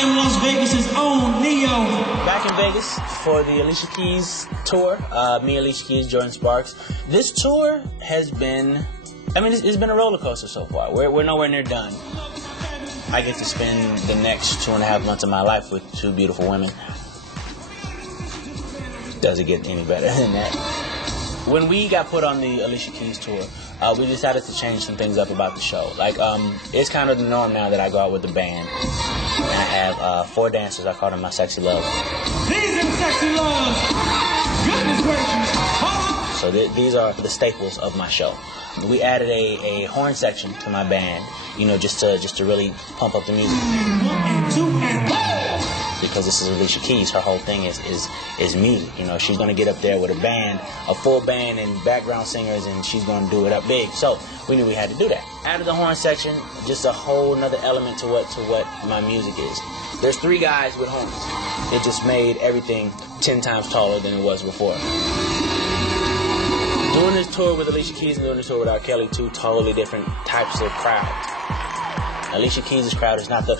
am Las Vegas' own Ne-Yo. Back in Vegas for the Alicia Keys tour. Me, Alicia Keys, Jordan Sparks. This tour has been, it's been a roller coaster so far. We're nowhere near done. I get to spend the next 2.5 months of my life with two beautiful women. Does it get any better than that? When we got put on the Alicia Keys tour, we decided to change some things up about the show. Like, it's kind of the norm now that I go out with the band. And I have 4 dancers. I call them my sexy loves. These are the sexy loves. Goodness gracious. So these are the staples of my show. We added a horn section to my band, just to really pump up the music. 1 and 2 and 1. Because this is Alicia Keys, her whole thing is music. She's gonna get up there with a band, a full band and background singers, and she's gonna do it up big. So we knew we had to do that. Added the horn section, just a whole nother element to what my music is. There's 3 guys with horns. It just made everything 10 times taller than it was before. Doing this tour with Alicia Keys and doing this tour with R. Kelly, 2 totally different types of crowds. Alicia Keys' crowd is not the,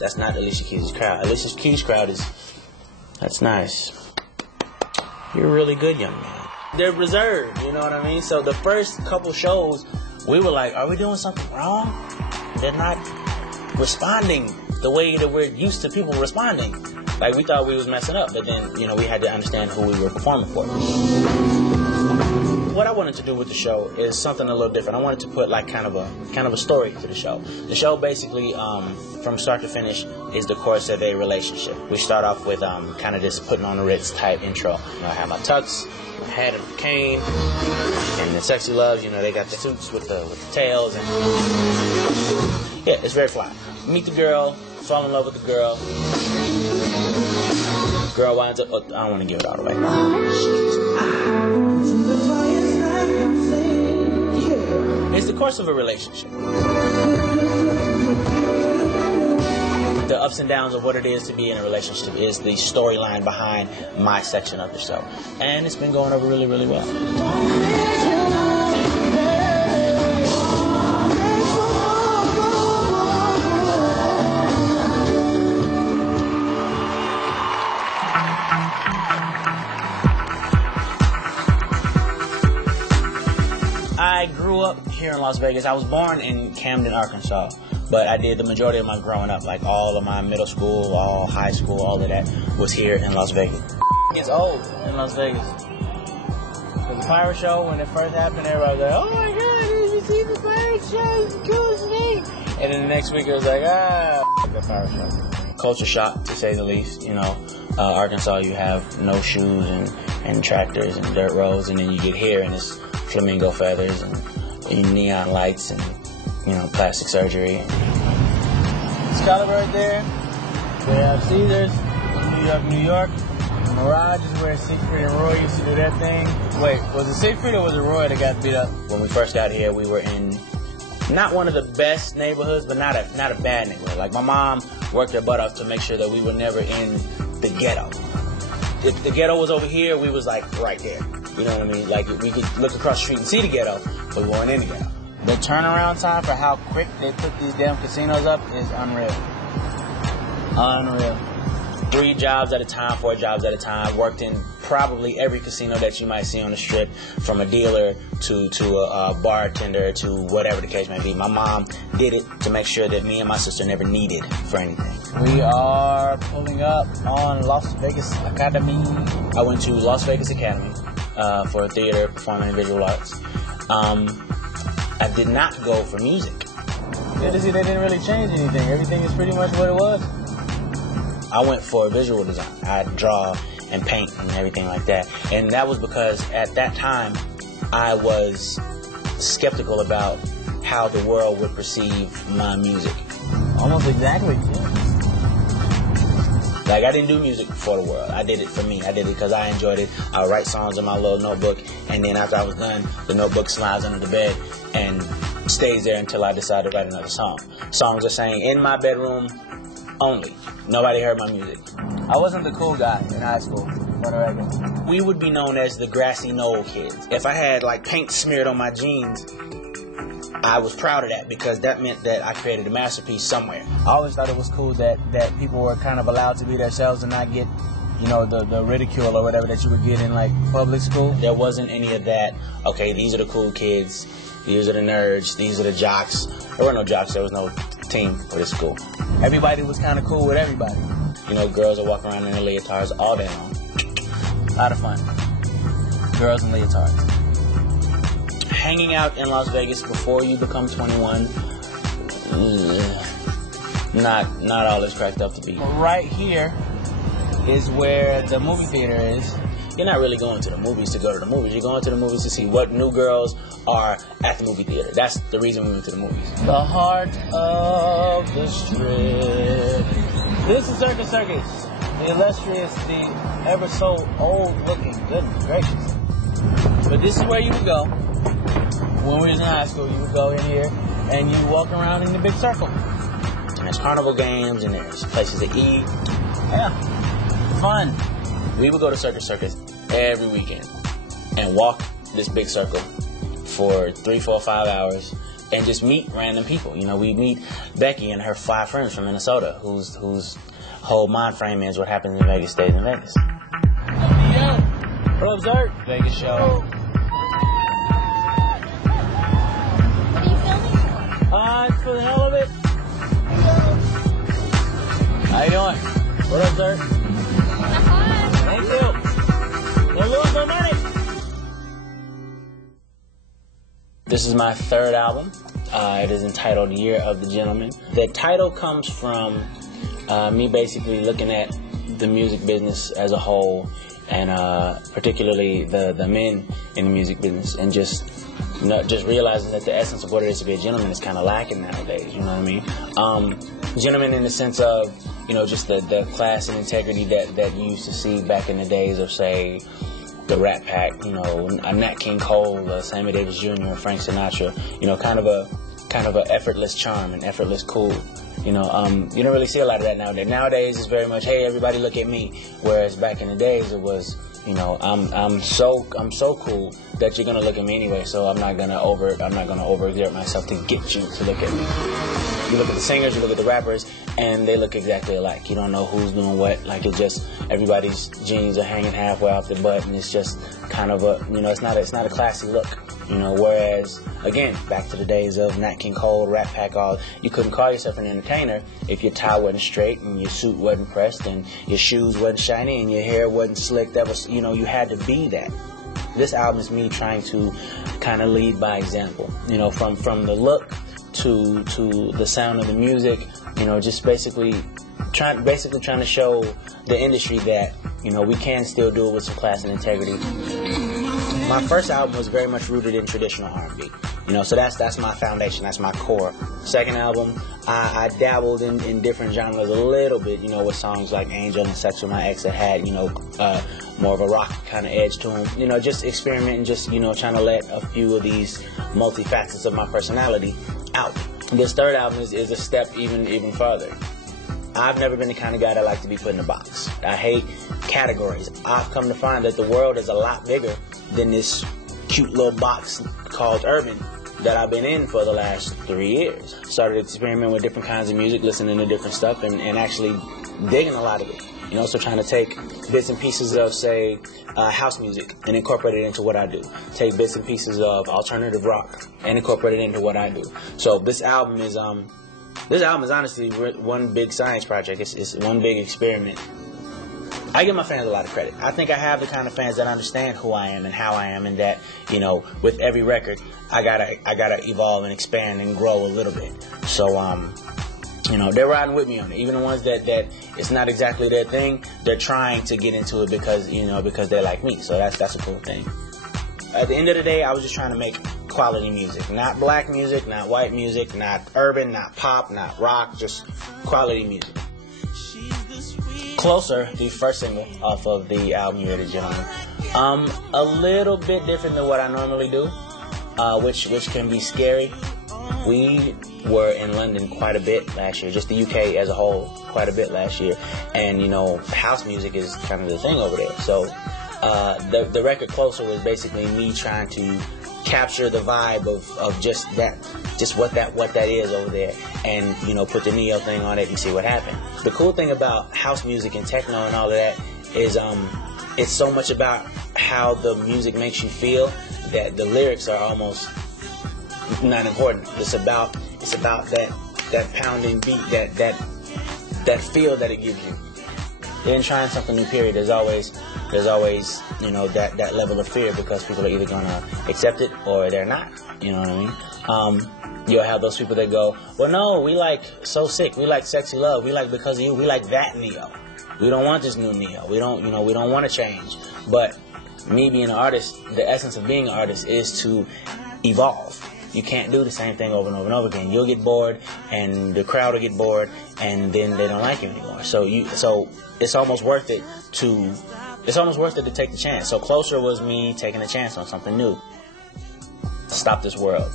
that's not Alicia Keys' crowd. Alicia Keys' crowd is, that's nice. You're a really good young man. They're reserved, you know what I mean? So the first couple shows, we were like, are we doing something wrong? They're not responding the way that we're used to people responding. Like, we thought we was messing up, but then, we had to understand who we were performing for. What I wanted to do with the show is something a little different. I wanted to put like kind of a story to the show. The show basically, from start to finish, is the course of a relationship. We start off with kind of just putting on the Ritz type intro. I have my tux, my hat and the cane, and the sexy loves. They got the suits with the tails, and yeah, it's very fly. Meet the girl, fall in love with the girl. Girl winds up. Oh, I don't want to give it all away. It's the course of a relationship. The ups and downs of what it is to be in a relationship is the storyline behind my section of the show. And it's been going over really, really well. I grew up here in Las Vegas. I was born in Camden, Arkansas, but I did the majority of my growing up, like all of my middle school, all high school, all of that was here in Las Vegas. It's old in Las Vegas. The pirate show, when it first happened, everybody was like, oh my God, did you see the pirate show? It's the coolest thing. And then the next week it was like, the pirate show. Culture shock, to say the least. Arkansas, you have no shoes and tractors and dirt roads, and then you get here and it's flamingo feathers and neon lights and plastic surgery. Scarlet right there. We have Caesars, New York. Mirage is where Siegfried and Roy used to do that thing. Wait, was it Siegfried or was it Roy that got beat up? When we first got here, we were in not one of the best neighborhoods, but not a bad neighborhood. Like, my mom worked her butt off to make sure that we were never in the ghetto. If the ghetto was over here, we was like right there. You know what I mean? Like, we could look across the street and see the ghetto, but we weren't in the ghetto. The turnaround time for how quick they put these damn casinos up is unreal. Unreal. 3 jobs at a time, 4 jobs at a time. Worked in probably every casino that you might see on the strip, from a dealer to a bartender to whatever the case may be. My mom did it to make sure that me and my sister never needed for anything. We are pulling up on Las Vegas Academy. I went to Las Vegas Academy for theater, performing and visual arts. I did not go for music. Good to see they didn't really change anything. Everything is pretty much what it was. I went for visual design. I draw and paint and everything like that. And that was because at that time, I was skeptical about how the world would perceive my music. Almost exactly, yeah. Like, I didn't do music for the world. I did it for me. I did it because I enjoyed it. I would write songs in my little notebook, and then after I was done, the notebook slides under the bed and stays there until I decide to write another song. Songs are sang in my bedroom only. Nobody heard my music. I wasn't the cool guy in high school, for the record. We would be known as the grassy knoll kids. If I had like paint smeared on my jeans, I was proud of that because that meant that I created a masterpiece somewhere. I always thought it was cool that people were kind of allowed to be themselves and not get, you know, the ridicule or whatever that you would get in like public school. There wasn't any of that. Okay, these are the cool kids. These are the nerds. These are the jocks. There were no jocks. There was no team for this school. Everybody was kind of cool with everybody. You know, girls are walking around in their leotards all day long. A lot of fun. Girls in leotards. Hanging out in Las Vegas before you become 21, not all it's cracked up to be. Right here is where the movie theater is. You're not really going to the movies to go to the movies. You're going to the movies to see what new girls are at the movie theater. That's the reason we went to the movies. The heart of the strip. This is Circus Circus. The illustrious, the ever so old looking. Goodness gracious. But this is where you would go. When we was in high school, you would go in here and you walk around in the big circle. And there's carnival games and there's places to eat. Yeah, fun. We would go to Circus Circus every weekend and walk this big circle for 3, 4, 5 hours and just meet random people. You know, we meet Becky and her 5 friends from Minnesota whose whole mind frame is what happens in Vegas stays in Vegas. Yeah. What up, Zert? Vegas show. It's for the hell of it. How you doing? What up, sir? Thank you. Don't lose no money. This is my 3rd album. It is entitled Year of the Gentleman. The title comes from me basically looking at the music business as a whole, and particularly the men in the music business, and just realizing that the essence of what it is to be a gentleman is kind of lacking nowadays. You know what I mean? Gentleman in the sense of, you know, just the class and integrity that you used to see back in the days of, say, the Rat Pack, you know, Nat King Cole, Sammy Davis Jr., Frank Sinatra. You know, kind of a effortless charm and effortless cool. You know, you don't really see a lot of that nowadays. Nowadays it's very much, hey, everybody look at me. Whereas back in the days it was, you know, I'm so cool that you're gonna look at me anyway. So I'm not gonna overexert myself to get you to look at me. You look at the singers, you look at the rappers, and they look exactly alike. You don't know who's doing what. Like, it's just everybody's jeans are hanging halfway off the butt, and it's just kind of a, you know, it's not a classy look. You know, whereas, again, back to the days of Nat King Cole, Rat Pack, you couldn't call yourself an entertainer if your tie wasn't straight and your suit wasn't pressed and your shoes wasn't shiny and your hair wasn't slick. That was, you know, you had to be that. This album is me trying to kind of lead by example. You know, from the look to the sound of the music. You know, just basically trying to show the industry that, you know, we can still do it with some class and integrity. My first album was very much rooted in traditional R&B. You know, so that's my foundation, that's my core. Second album, I dabbled in different genres a little bit, you know, with songs like Angel and Sex With My Ex that had, you know, more of a rock kind of edge to them. You know, just experimenting, just, you know, trying to let a few of these multi-facets of my personality out. This third album is a step even further. I've never been the kind of guy that like to be put in a box. I hate categories. I've come to find that the world is a lot bigger than this cute little box called urban that I've been in for the last 3 years. Started experimenting with different kinds of music, listening to different stuff, and actually digging a lot of it. You know, so trying to take bits and pieces of, say, house music and incorporate it into what I do. Take bits and pieces of alternative rock and incorporate it into what I do. So this album is honestly one big science project. It's one big experiment. I give my fans a lot of credit. I think I have the kind of fans that understand who I am and how I am, and that, you know, with every record, I gotta evolve and expand and grow a little bit. So, you know, they're riding with me on it. Even the ones that it's not exactly their thing, they're trying to get into it because they're like me. So that's a cool thing. At the end of the day, I was just trying to make quality music. Not black music, not white music, not urban, not pop, not rock, just quality music. Closer, the first single off of the album Year of the Gentleman. A little bit different than what I normally do, which can be scary. We were in London quite a bit last year, just the UK as a whole, quite a bit last year. And, you know, house music is kind of the thing over there. So The record Closer was basically me trying to capture the vibe of just what that is over there, and put the Ne-Yo thing on it and see what happened. The cool thing about house music and techno and all of that is it's so much about how the music makes you feel that the lyrics are almost not important. It's about that pounding beat, that feel that it gives you. In trying something new, period, there's always that level of fear, because people are either gonna accept it or they're not. You know what I mean? You'll have those people that go, well, no, we like So Sick, we like Sexy Love, we like Because of You, we like that Ne-Yo. We don't want this new Ne-Yo. We don't want to change. But me being an artist, the essence of being an artist is to evolve. You can't do the same thing over and over and over again. You'll get bored, and the crowd will get bored, and then they don't like you anymore. So it's almost worth it to take the chance. So Closer was me taking a chance on something new. Stop This World.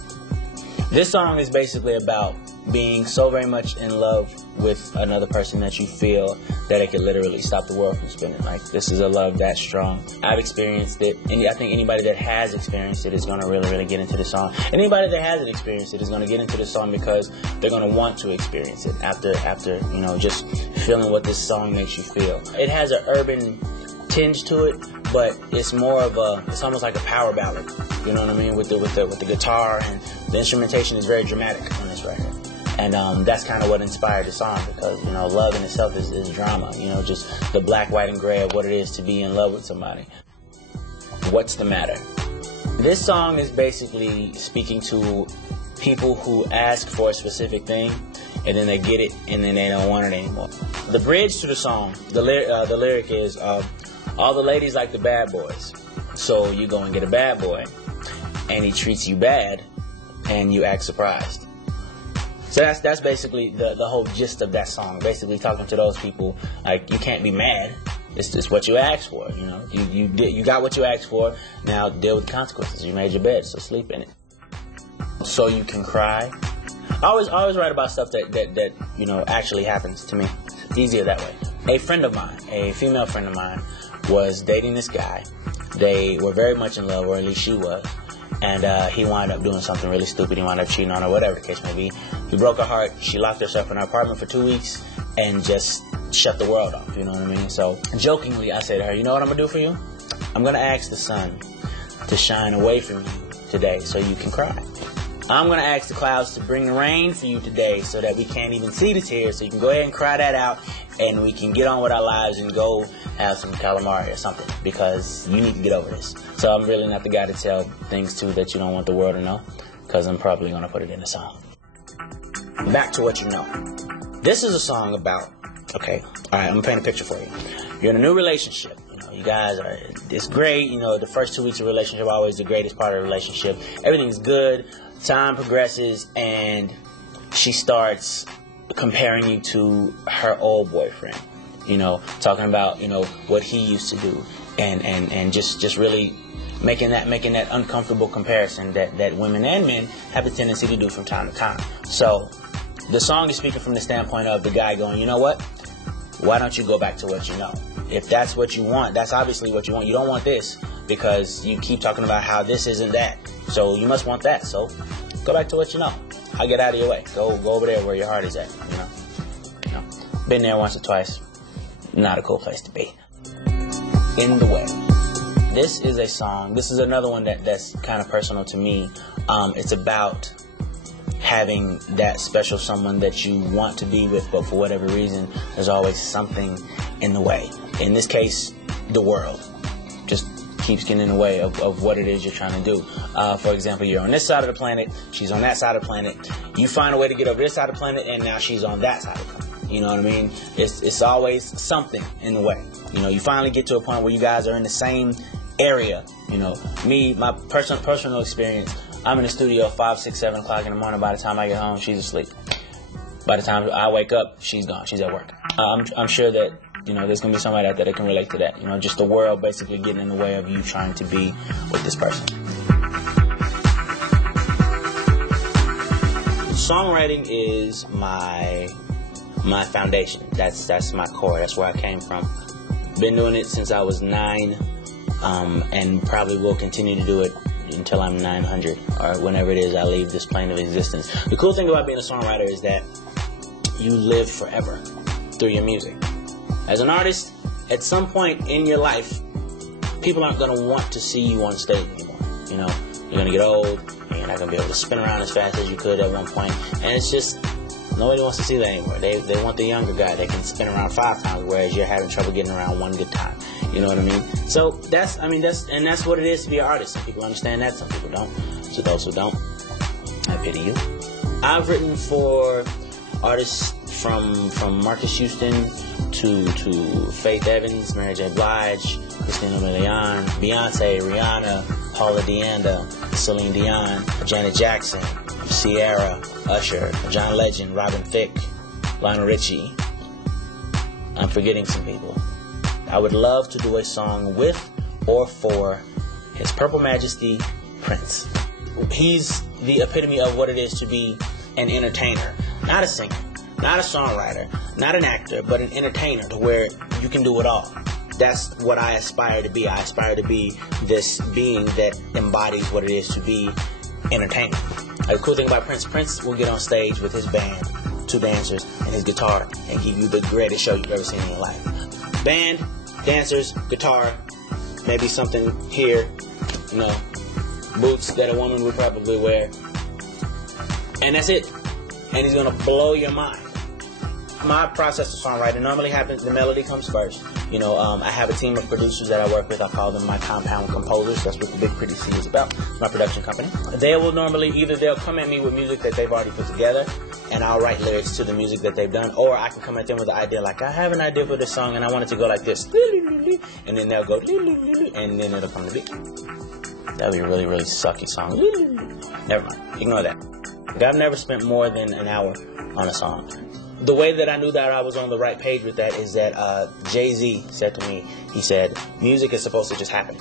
This song is basically about being so very much in love with another person that you feel that it could literally stop the world from spinning. Like, this is a love that strong. I've experienced it, and I think anybody that has experienced it is going to really, really get into the song. And anybody that hasn't experienced it is going to get into the song because they're going to want to experience it after just feeling what this song makes you feel. It has an urban tinge to it, but it's almost like a power ballad. You know what I mean? With the guitar, and the instrumentation is very dramatic on this record. And that's kind of what inspired the song, because love in itself is drama. Just the black, white, and gray of what it is to be in love with somebody. What's the matter? This song is basically speaking to people who ask for a specific thing, and then they get it, and then they don't want it anymore. The bridge to the song, the lyric is, all the ladies like the bad boys, so you go and get a bad boy, and he treats you bad, and you act surprised. So that's basically the whole gist of that song. Basically talking to those people, like, you can't be mad. It's just what you asked for. You got what you asked for. Now deal with the consequences. You made your bed, so sleep in it. So you can cry. I always write about stuff that actually happens to me. Easier that way. A friend of mine, a female friend of mine, was dating this guy. They were very much in love, or at least she was. And he wound up doing something really stupid. He wound up cheating on her, whatever the case may be. He broke her heart. She locked herself in her apartment for 2 weeks and just shut the world off, you know what I mean? So jokingly, I said to her, you know what I'm going to do for you? I'm going to ask the sun to shine away from you today so you can cry. I'm going to ask the clouds to bring the rain for you today so that we can't even see the tears, so you can go ahead and cry that out, and we can get on with our lives and go have some calamari or something, because you need to get over this. So I'm really not the guy to tell things to that you don't want the world to know, because I'm probably going to put it in a song. Back to What You Know. This is a song about, okay, all right, I'm going to paint a picture for you. You're in a new relationship. You guys are, it's great. The first 2 weeks of a relationship are always the greatest part of a relationship. Everything's good. Time progresses, and she starts comparing you to her old boyfriend. Talking about, what he used to do, and just really making that uncomfortable comparison that women and men have a tendency to do from time to time. So the song is speaking from the standpoint of the guy going, you know what? Why don't you go back to what you know? If that's what you want, that's obviously what you want. You don't want this because you keep talking about how this isn't that. So you must want that. So go back to what you know. I'll get out of your way. Go over there where your heart is at. Been there once or twice. Not a cool place to be. In the Way. This is a song. This is another one that's kind of personal to me. It's about having that special someone that you want to be with, but for whatever reason, there's always something in the way. In this case, the world just keeps getting in the way of what it is you're trying to do. For example, you're on this side of the planet, she's on that side of the planet. You find a way to get over this side of the planet, and now she's on that side of the planet. You know what I mean? It's always something in the way. You finally get to a point where you guys are in the same area. Me, my personal experience, I'm in the studio 5, 6, 7 o'clock in the morning. By the time I get home, she's asleep. By the time I wake up, she's gone. She's at work. I'm sure that there's gonna be somebody out there that can relate to that. Just the world basically getting in the way of you trying to be with this person. Songwriting is my foundation. That's my core. That's where I came from. Been doing it since I was 9. and probably will continue to do it until I'm 900 or whenever it is I leave this plane of existence. The cool thing about being a songwriter is that you live forever through your music. As an artist, at some point in your life, people aren't going to want to see you on stage anymore. You know, you're going to get old, and you're not going to be able to spin around as fast as you could at one point, and it's just, nobody wants to see that anymore. They want the younger guy that can spin around 5 times, whereas you're having trouble getting around one good time. You know what I mean? So that's what it is to be an artist. Some people understand that, some people don't. So those who don't, I pity you. I've written for artists from Marcus Houston to Faith Evans, Mary J. Blige, Christina Milian, Beyonce, Rihanna, Paula Deanda, Celine Dion, Janet Jackson, Ciara, Usher, John Legend, Robin Thicke, Lionel Richie. I'm forgetting some people. I would love to do a song with or for His Purple Majesty, Prince. He's the epitome of what it is to be an entertainer, not a singer, not a songwriter, not an actor, but an entertainer, to where you can do it all. That's what I aspire to be. I aspire to be this being that embodies what it is to be entertainer. The cool thing about Prince will get on stage with his band, 2 dancers, and his guitar, and give you the greatest show you've ever seen in your life. Band, dancers, guitar, maybe something here, you know, boots that a woman would probably wear, and that's it. And he's gonna blow your mind. My process of songwriting normally happens, the melody comes first. You know, I have a team of producers that I work with. I call them my compound composers. That's what the Big Pretty C is about, my production company. They will normally, they'll come at me with music that they've already put together, and I'll write lyrics to the music that they've done, or I can come at them with an idea like, I have an idea for this song and I want it to go like this, and then they'll go, and then it'll come to beat. That would be a really, really sucky song. Never mind, ignore that. I've never spent more than an hour on a song. The way that I knew that I was on the right page with that is that Jay-Z said to me, he said, music is supposed to just happen.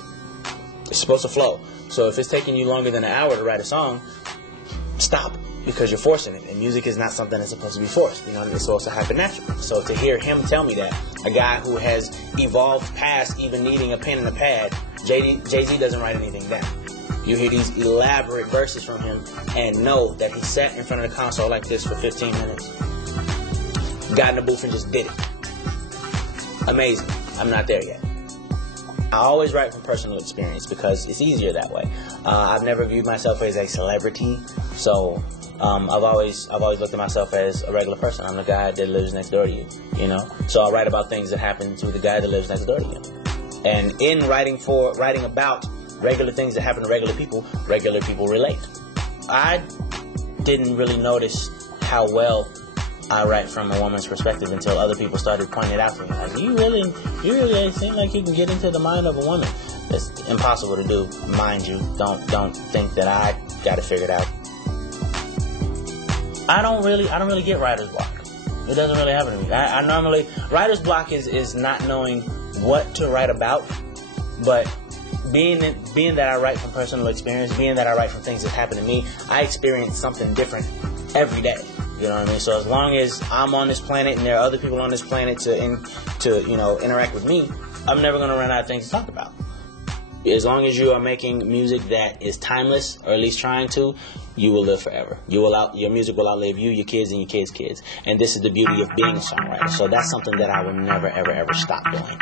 It's supposed to flow. So if it's taking you longer than an hour to write a song, stop, because you're forcing it. And music is not something that's supposed to be forced. You know, it's supposed to happen naturally. So to hear him tell me that, a guy who has evolved past even needing a pen and a pad, Jay-Z doesn't write anything down. You hear these elaborate verses from him and know that he sat in front of the console like this for 15 minutes. Got in the booth and just did it. Amazing. I'm not there yet. I always write from personal experience because it's easier that way. I've never viewed myself as a celebrity, so I've always looked at myself as a regular person. I'm the guy that lives next door to you, you know. So I write about things that happen to the guy that lives next door to you. And in writing about regular things that happen to regular people relate. I didn't really notice how well I write from a woman's perspective until other people started pointing it out to me. Like, you really seem like you can get into the mind of a woman. It's impossible to do, mind you. Don't think that I got it figured out. I don't really get writer's block. It doesn't really happen to me. I normally, writer's block is not knowing what to write about, but being that I write from personal experience, being that I write from things that happen to me, I experience something different every day. You know what I mean? So as long as I'm on this planet and there are other people on this planet to you know, interact with me, I'm never going to run out of things to talk about. As long as you are making music that is timeless, or at least trying to, you will live forever. Your music will outlive you, your kids, and your kids' kids. And this is the beauty of being a songwriter. So that's something that I will never, ever, ever stop doing.